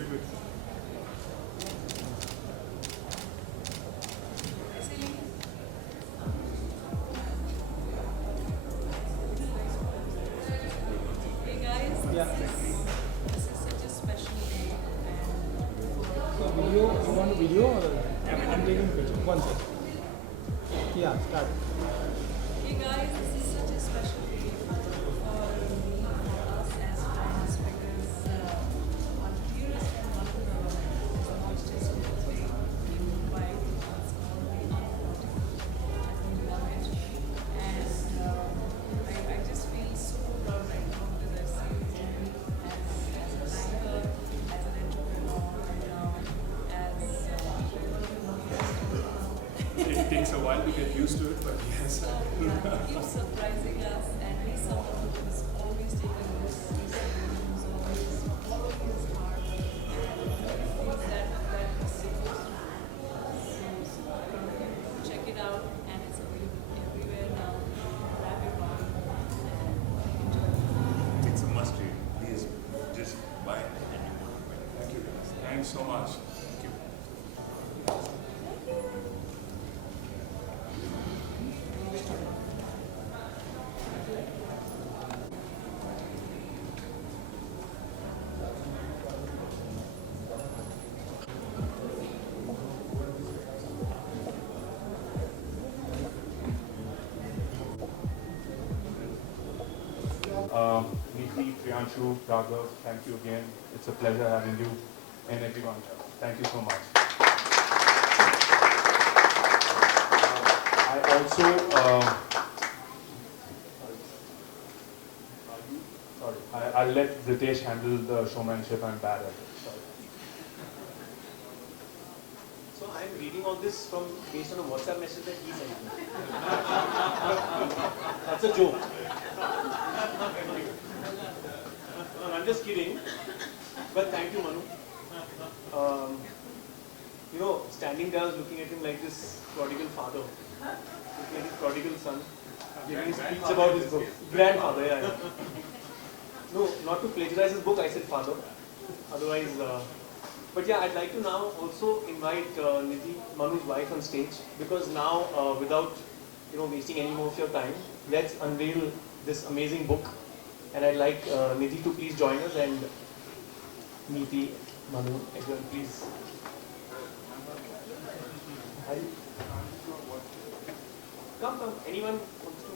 good. Hey guys, Yeah. this is such a special day, and So video, you want a video or I'm taking picture? One second. Yeah, start. hey guys, this is such a special day for me, for us as friends, because on Curious and Wonderful is the hostess of the day in Mumbai. It's called the Unforgettable, and we love it. And I just feel so proud right now because I've seen Jimmy as a banker, as an entrepreneur, as It takes a while to get used to it, but yes. yeah, keeps surprising us, and he's someone who's always taking risks, who's always following his heart, and feels that he's supposed to. So check it out, and it's available everywhere now. Grab your copy and enjoy. It's a must read. Please just buy it. Thank you guys. Thanks so much. Thank you. Neeti, Priyanshu, Raghav, thank you again. It's a pleasure having you and everyone. Thank you so much. I also, I'll let Ritesh handle the showmanship. I'm bad at it. Sorry. So I'm reading all this from based on a WhatsApp message that he sent me. That's a joke. No, I'm just kidding. But thank you, Manu. Standing there, I was looking at him like this prodigal father, looking at his prodigal son, giving speech about his book. Grandfather, yeah. No, not to plagiarize his book, I said father. Otherwise, but yeah, I'd like to now also invite Nidhi, Manu's wife, on stage, because now, without wasting any more of your time, let's unveil this amazing book. And I'd like Nidhi to please join us, and Nidhi, Manu, everyone, please. Come, anyone wants to?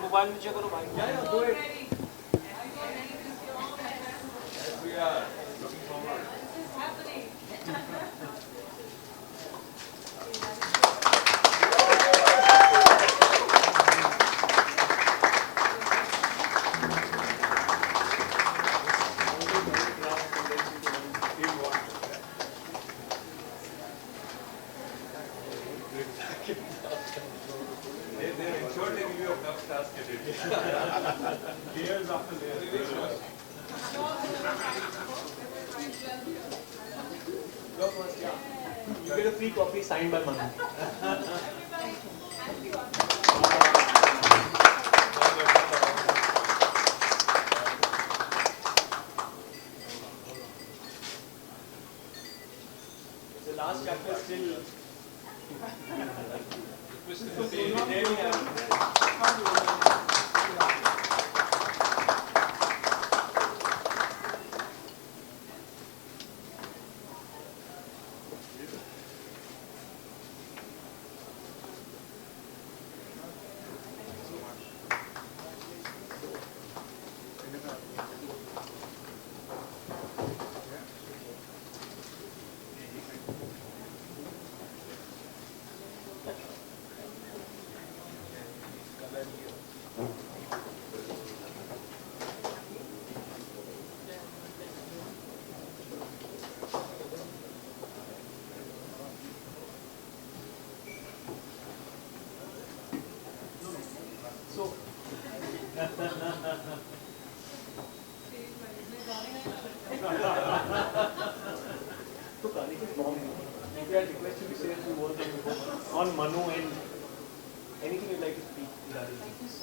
Mobile नीचे करो भाई Go ahead. You get a free copy signed by Manu. The last chapter is still. There we have it.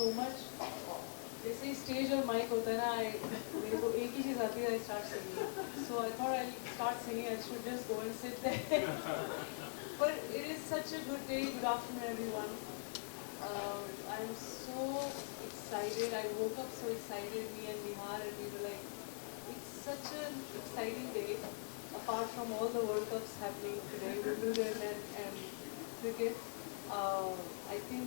so much. They say stage or mic hota hai na, मेरे को एक ही चीज आती है, I start singing. So I thought I'll start singing. I should just go and sit there. But it is such a good day. Good afternoon, everyone. I'm so excited. I woke up so excited, me and Nihar, and we were like, it's such an exciting day. Apart from all the World Cups happening today, Wimbledon and cricket, I think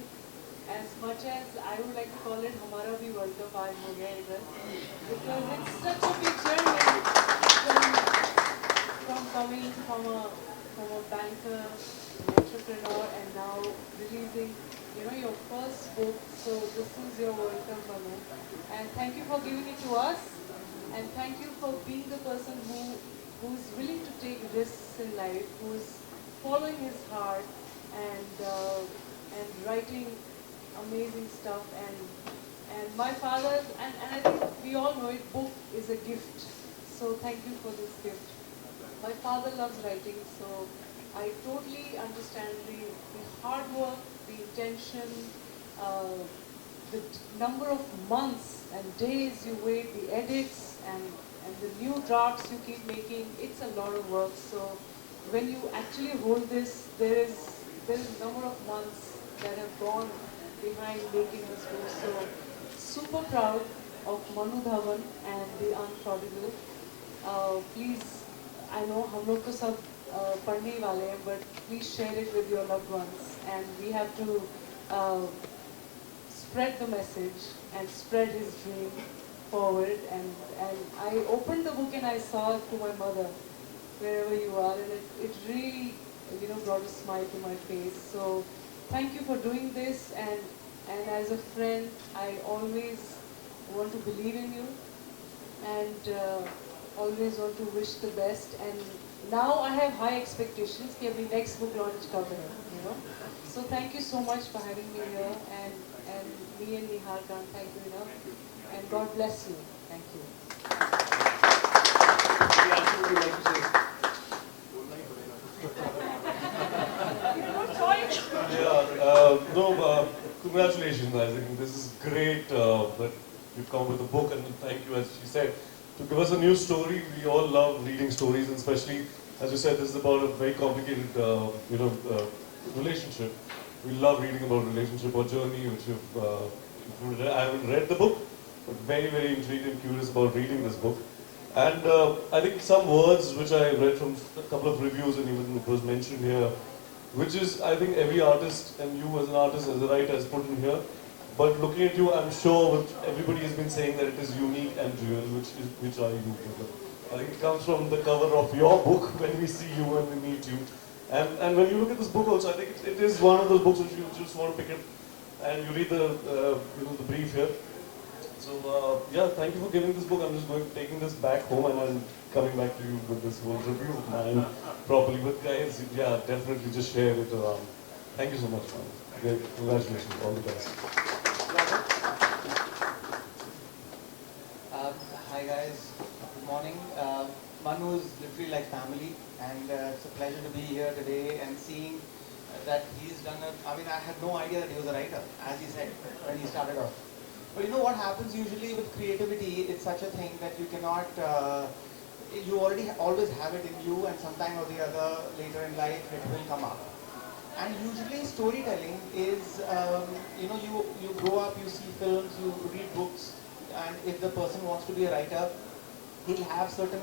as much as I would like to call it Hamara bhi World Cup aaj ho gaya idhar, because it's such a big journey from coming from a banker, an entrepreneur, and now releasing, your first book. So this is your World Cup, Manu, and thank you for giving it to us, and thank you for being the person who's willing to take risks in life, who's following his heart, and writing amazing stuff. And my father, and I think we all know it, book is a gift. So thank you for this gift. My father loves writing, so I totally understand the hard work, the intention, the number of months and days you wait, the edits and the new drafts you keep making. It's a lot of work. So when you actually hold this, there is a number of months that have gone behind making this book. So super proud of Manu Dhawan and the Unprodigal. Please, I know हम लोग तो सब पढ़ने ही वाले हैं, but please share it with your loved ones, and we have to spread the message and spread his dream forward. And I opened the book and I saw it to my mother, wherever you are, and it really, brought a smile to my face. So thank you for doing this, and as a friend, I always want to believe in you, and always want to wish the best. And now I have high expectations कि अभी next book launch कब है, So thank you so much for having me here, and me and Nihar can't thank you enough. And God bless you. Thank you. Yeah, absolutely like to say. Congratulations. I think this is great that you've come with a book, and thank you, as she said, to give us a new story. We all love reading stories, and especially, as you said, this is about a very complicated, relationship. We love reading about relationship or journey, which I haven't read the book, but very, very intrigued and curious about reading this book. And I think some words which I read from a couple of reviews, and even it was mentioned here, which is, I think, every artist, and you as an artist, as a writer, has put in here. But looking at you, I'm sure what everybody has been saying that it is unique and real, which are you. I think it comes from the cover of your book when we see you, when we meet you. And when you look at this book also, I think it is one of those books which you just want to pick it and you read the brief here. So yeah, thank you for giving this book. I'm just taking this back home and then coming back to you with this whole review of mine properly. But guys, yeah, definitely just share it around. Thank you so much, man. Great. Congratulations. All the best. Hi guys, good morning. Manu is literally like family, and it's a pleasure to be here today and seeing that he's done I mean, I had no idea that he was a writer, as he said when he started off. But you know what happens usually with creativity? It's such a thing that you cannot. You already always have it in you, and sometime or the other later in life it will come up. And usually storytelling is, you grow up, you see films, you read books, and if the person wants to be a writer, he'll have certain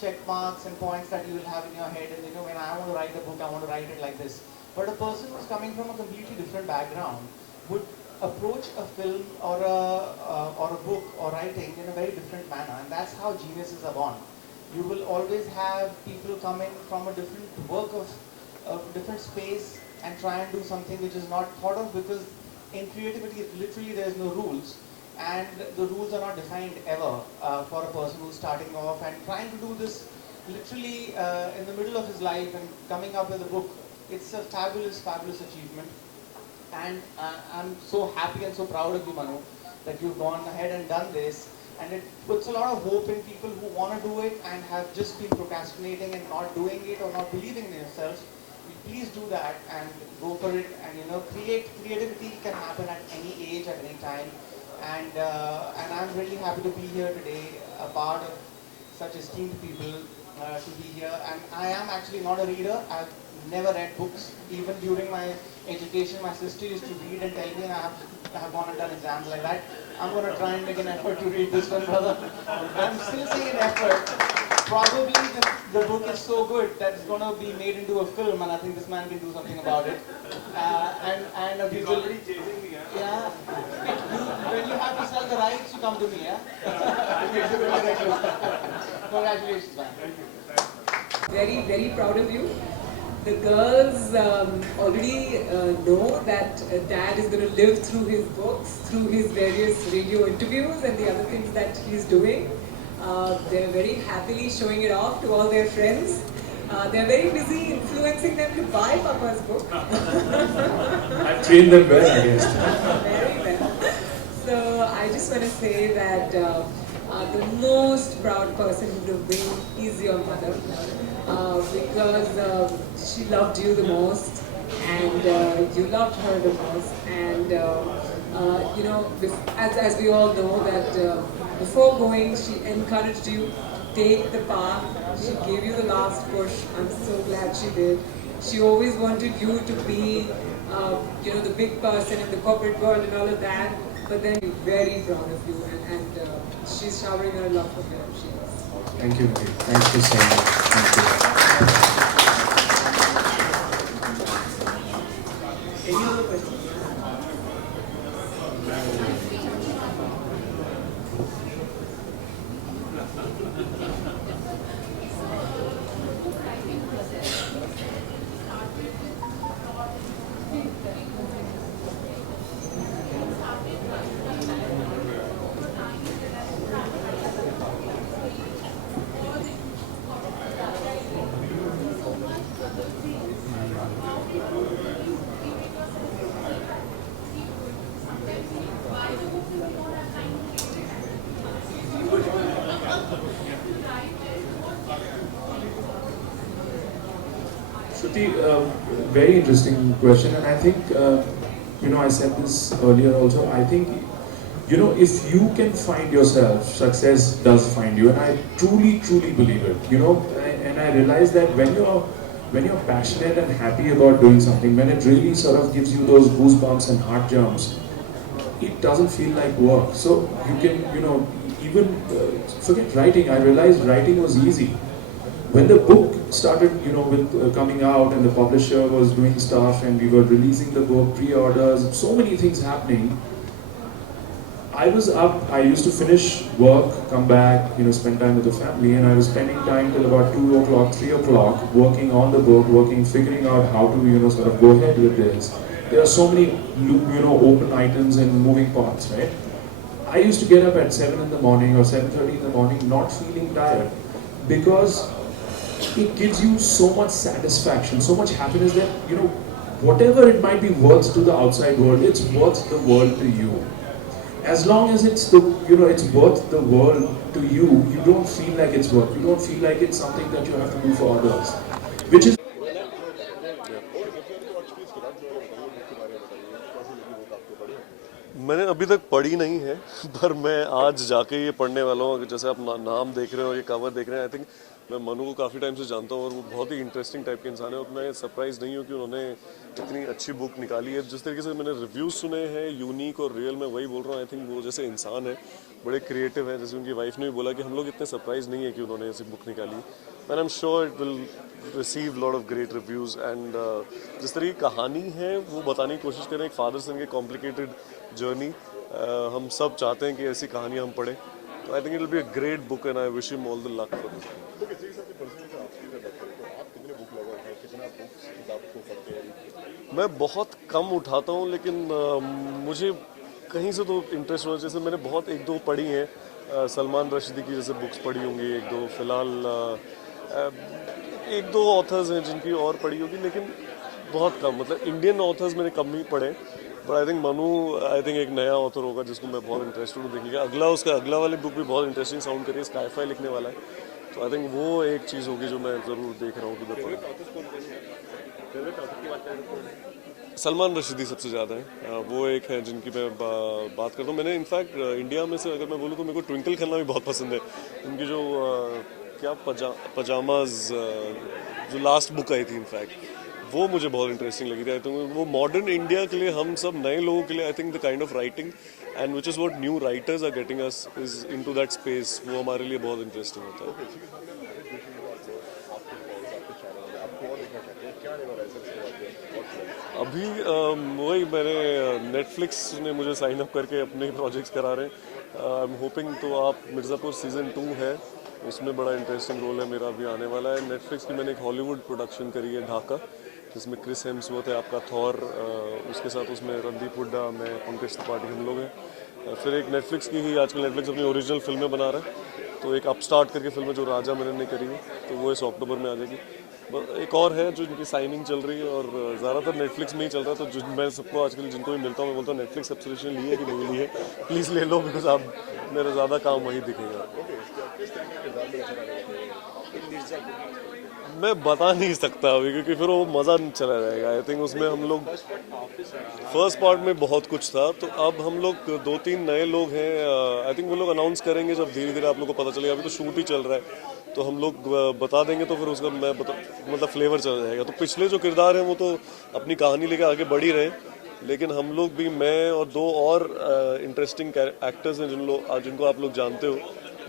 check marks and points that you will have in your head, and when I want to write a book, I want to write it like this. But a person who's coming from a completely different background would approach a film or a book or writing in a very different manner, and that's how geniuses are born. You will always have people come in from a different work of different space and try and do something which is not thought of, because in creativity literally there's no rules, and the rules are not defined ever for a person who's starting off and trying to do this literally in the middle of his life and coming up with a book. It's a fabulous, fabulous achievement, and I'm so happy and so proud of you, Manu, that you've gone ahead and done this, and it puts a lot of hope in people who want to do it and have just been procrastinating and not doing it or not believing in themselves. Please do that and go for it, and creativity can happen at any age, at any time. and I'm really happy to be here today, a part of such esteemed people to be here. And I am actually not a reader. I've never read books. Even during my education, my sister used to read and tell me, and I have gone and done exams like that. I'm going to try and make an effort to read this one, brother. I'm still saying an effort. Probably the book is so good that it's going to be made into a film, and I think this man can do something about it. And a visual. Already chasing me, huh? Yeah. When you have to sell the rights, you come to me, yeah? Congratulations, man. Very, very proud of you. The girls already know that Dad is going to live through his books, through his various radio interviews and the other things that he's doing. They're very happily showing it off to all their friends. They're very busy influencing them to buy Papa's book. I've trained them well, I guess. Very well. So I just want to say that the most proud person in the room is your mother, because she loved you the most, and you loved her the most. And you know, as we all know that before going, she encouraged you to take the path. She gave you the last push. I'm so glad she did. She always wanted you to be, you know, the big person in the corporate world and all of that. But then we're very proud of you, and she's showering her love from you. She is. Thank you, Naveen. Thank you so much. Thank you. Any other questions? Shruti, very interesting question, and I think, you know, I said this earlier also. I think, you know, if you can find yourself, success does find you, and I truly, truly believe it. You know, and I realize that when you're passionate and happy about doing something, when it really sort of gives you those goosebumps and heart jumps, it doesn't feel like work. So you can, you know, even forget writing. I realized writing was easy. When the book started, you know, with coming out and the publisher was doing stuff and we were releasing the book, pre-orders, so many things happening, I was up, I used to finish work, come back, you know, spend time with the family, and I was spending time till about 2 o'clock, 3 o'clock, working on the book, figuring out how to, you know, sort of go ahead with this. There are so many, you know, open items and moving parts, right? I used to get up at 7 in the morning or 7:30 in the morning, not feeling tired, because it gives you so much satisfaction, so much happiness that, you know, whatever it might be worth to the outside world, it's worth the world to you. As long as it's the, you know, it's worth the world to you, you don't feel like it's work. You don't feel like it's something that you have to do for others, which is. मैंने अभी तक पढ़ी नहीं है, पर मैं आज जाके ये पढ़ने वाला हूँ. जैसे आप नाम देख रहे हो, ये कवर देख रहे हैं, आई थिंक मैं मनु को काफ़ी टाइम से जानता हूँ और वो बहुत ही इंटरेस्टिंग टाइप के इंसान है, और मैं सरप्राइज नहीं हूँ कि उन्होंने इतनी अच्छी बुक निकाली है. जिस तरीके से मैंने रिव्यूज़ सुने हैं, यूनिक और रियल, मैं वही बोल रहा हूँ. आई थिंक वो जैसे इंसान है, बड़े क्रिएटिव है. जैसे उनकी वाइफ ने भी बोला कि हम लोग इतने सरप्राइज नहीं है कि उन्होंने ऐसी बुक निकाली, and I am sure it will receive lot of great reviews. And जिस तरह की कहानी है वो बताने की कोशिश करें, एक फादर सन के कॉम्प्लिकेटेड जर्नी. हम सब चाहते हैं कि ऐसी कहानियाँ हम पढ़ें. तो I think it will be a great book and I wish him all the luck for this. मैं बहुत कम उठाता हूँ, लेकिन मुझे कहीं से तो इंटरेस्ट होना. जैसे मैंने बहुत 1-2 पढ़ी हैं, सलमान रश्दी की जैसे बुक्स पढ़ी होंगी 1-2. फ़िलहाल 1-2 ऑथर्स हैं जिनकी और पढ़ी होगी, लेकिन बहुत कम. मतलब इंडियन ऑथर्स मैंने कम ही पढ़े. But I think Manu, I think एक नया ऑथर होगा जिसको मैं बहुत इंटरेस्टेड हूँ देखने का. उसका अगला वाली बुक भी बहुत इंटरेस्टिंग साउंड करिए, स्काई-फाई लिखने वाला है. तो आई थिंक वो एक चीज़ होगी जो मैं ज़रूर देख रहा हूँ कि मैं पढ़ूँ. सलमान रशीदी सबसे ज़्यादा है, वो एक है जिनकी मैं बात करता हूँ। मैंने इनफैक्ट इंडिया में से अगर मैं बोलूँ तो मेरे को ट्विंकल खन्ना भी बहुत पसंद है। उनकी जो क्या पजामाज जो लास्ट बुक आई थी इनफैक्ट, वो मुझे बहुत इंटरेस्टिंग लगी थी। आई थिंक वो मॉडर्न इंडिया के लिए, हम सब नए लोगों के लिए, I think the kind of writing and which is what new writers are getting us is into that space, वो हमारे लिए बहुत इंटरेस्टिंग होता है। अभी वही मैंने नेटफ्लिक्स ने मुझे साइन अप करके अपने प्रोजेक्ट्स करा रहे हैं। आई एम होपिंग, तो आप मिर्ज़ापुर सीज़न 2 है, उसमें बड़ा इंटरेस्टिंग रोल है मेरा भी आने वाला है। नेटफ्लिक्स की मैंने एक हॉलीवुड प्रोडक्शन करी है ढाका, जिसमें क्रिस हेम्सवर्थ है आपका थॉर, उसके साथ उसमें रणदीप हुड्डा, मैं, पंकज त्रिपाठी, हम लोग हैं। फिर एक नेटफ्लिक्स की ही आजकल नेटफ्लिक्स अपनी ओरिजिनल फिल्में बना रहा है, तो एक अपस्टार्ट करके फिल्म है जो राजा मेनन ने करी है, तो वो इस अक्टूबर में आ जाएगी। एक और है जो इनकी साइनिंग चल रही है और ज़्यादातर नेटफ्लिक्स में ही चल रहा है, तो जो मैं सबको आजकल जिनको भी मिलता हूँ मैं बोलता हूँ नेटफ्लिक्स सब्सक्रिप्शन ली है कि नहीं ली है, प्लीज़ ले लो, बिकॉज आप मेरा ज़्यादा काम वही दिखेगा। मैं बता नहीं सकता अभी, क्योंकि फिर वो मज़ा चला जाएगा। आई थिंक उसमें हम लोग फर्स्ट पार्ट में बहुत कुछ था, तो अब हम लोग 2-3 नए लोग हैं। आई थिंक वो लोग अनाउंस करेंगे जब धीरे धीरे आप लोग को पता चलेगा। अभी तो शूट ही चल रहा है, तो हम लोग बता देंगे तो फिर उसका मतलब फ्लेवर चला जाएगा। तो पिछले जो किरदार हैं वो तो अपनी कहानी लेकर आगे बढ़ ही रहे हैं, लेकिन हम लोग भी, मैं और 2 और इंटरेस्टिंग एक्टर्स हैं जिनको आप लोग जानते हो,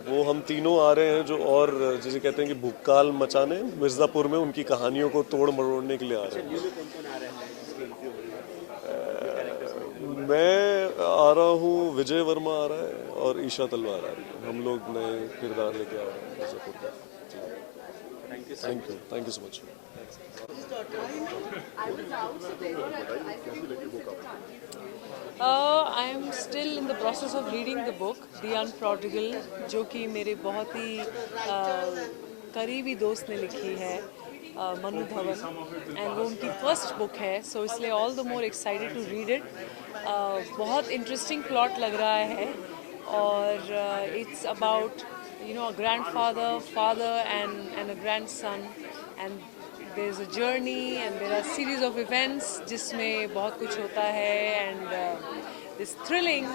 वो हम तीनों आ रहे हैं जो, और जिसे कहते हैं कि भूकाल मचाने मिर्ज़ापुर में उनकी कहानियों को तोड़ मरोड़ने के लिए आ रहे हैं। मैं आ रहा हूँ, विजय वर्मा आ रहा है और ईशा तलवार आ रही है। हम लोग नए किरदार लेके आ रहे हैं मिर्ज़ापुर का। Thank you so much. I am still in the process of reading the book the unprodigal, जो कि मेरे बहुत ही करीबी दोस्त ने लिखी है, मनु धवन, एंड वो उनकी फर्स्ट बुक है, सो इसलिए all the more excited to read it. बहुत इंटरेस्टिंग प्लॉट लग रहा है, और it's about a grandfather, father, and a grandson, and there's a journey and there are series of events जिसमें बहुत कुछ होता है, and it's thrilling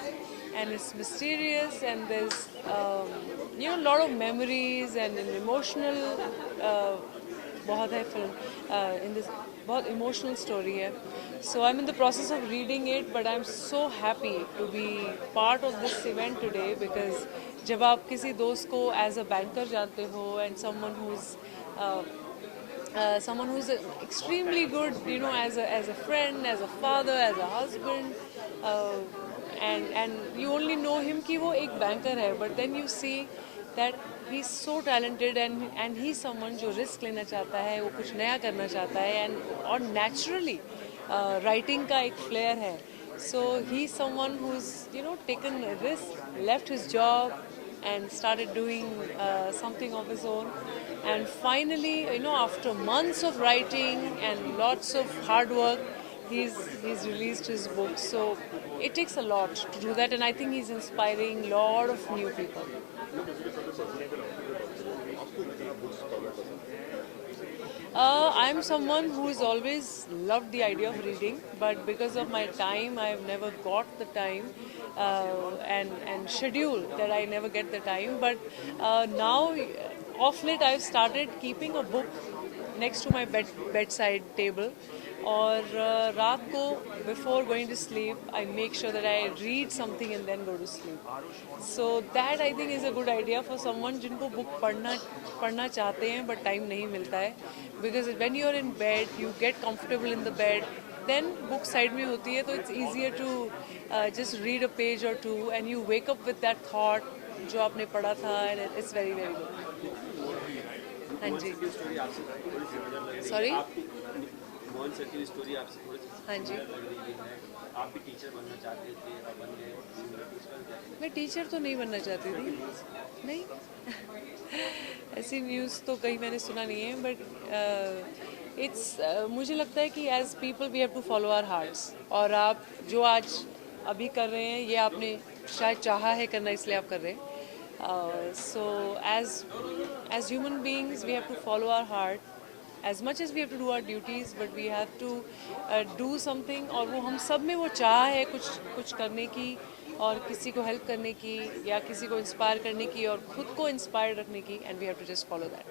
and it's mysterious, and there's a lot of memories and an emotional बहुत है film in this, बहुत emotional story है. So I'm in the process of reading it, but I'm so happy to be part of this event today, because जब आप किसी दोस्त को as a banker जानते हो, and someone who's extremely good, as a friend, as a father, as a husband, and you only know him कि वो एक banker है, but then you see that he's so talented, and he's someone जो risk लेना चाहता है, वो कुछ नया करना चाहता है, और naturally writing का एक flair है. So he's someone who's taken a risk, left his job, and started doing something of his own, and finally after months of writing and lots of hard work, he's released his book. So it takes a lot to do that, and I think he's inspiring a lot of new people. I'm someone who's always loved the idea of reading, but because of my time, I've never got the time, and schedule that I never get the time. But now, off late, I've started keeping a book next to my bedside table. और रात को before going to sleep, I make sure that I read something and then go to sleep. So that I think is a good idea for someone जिनको book पढ़ना चाहते हैं but time नहीं मिलता है. Because when you're in bed, you get comfortable in the bed, then book side में होती है, तो it's easier to just read a page or two, and you wake up with that thought जो आपने पढ़ा था, and it's very very good. हाँ जी. Sorry? Mohan sir की स्टोरी आपसे थोड़ी सी, हाँ जी. आप भी टीचर बनना चाहते थे और बन गए. मैं टीचर तो नहीं बनना चाहती थी, नहीं. ऐसी न्यूज़ तो कहीं मैंने सुना नहीं है, बट मुझे लगता है कि as people we have to follow our hearts, और आप जो आज अभी कर रहे हैं ये आपने शायद चाहा है करना, इसलिए आप कर रहे हैं. So as human beings we have to follow our heart, as much as we have to do our duties, but we have to do something. और वो हम सब में वो चाह है कुछ करने की, और किसी को हेल्प करने की, या किसी को इंस्पायर करने की, और खुद को इंस्पायर रखने की, and we have to just follow that.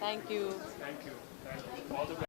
Thank you. Thank you.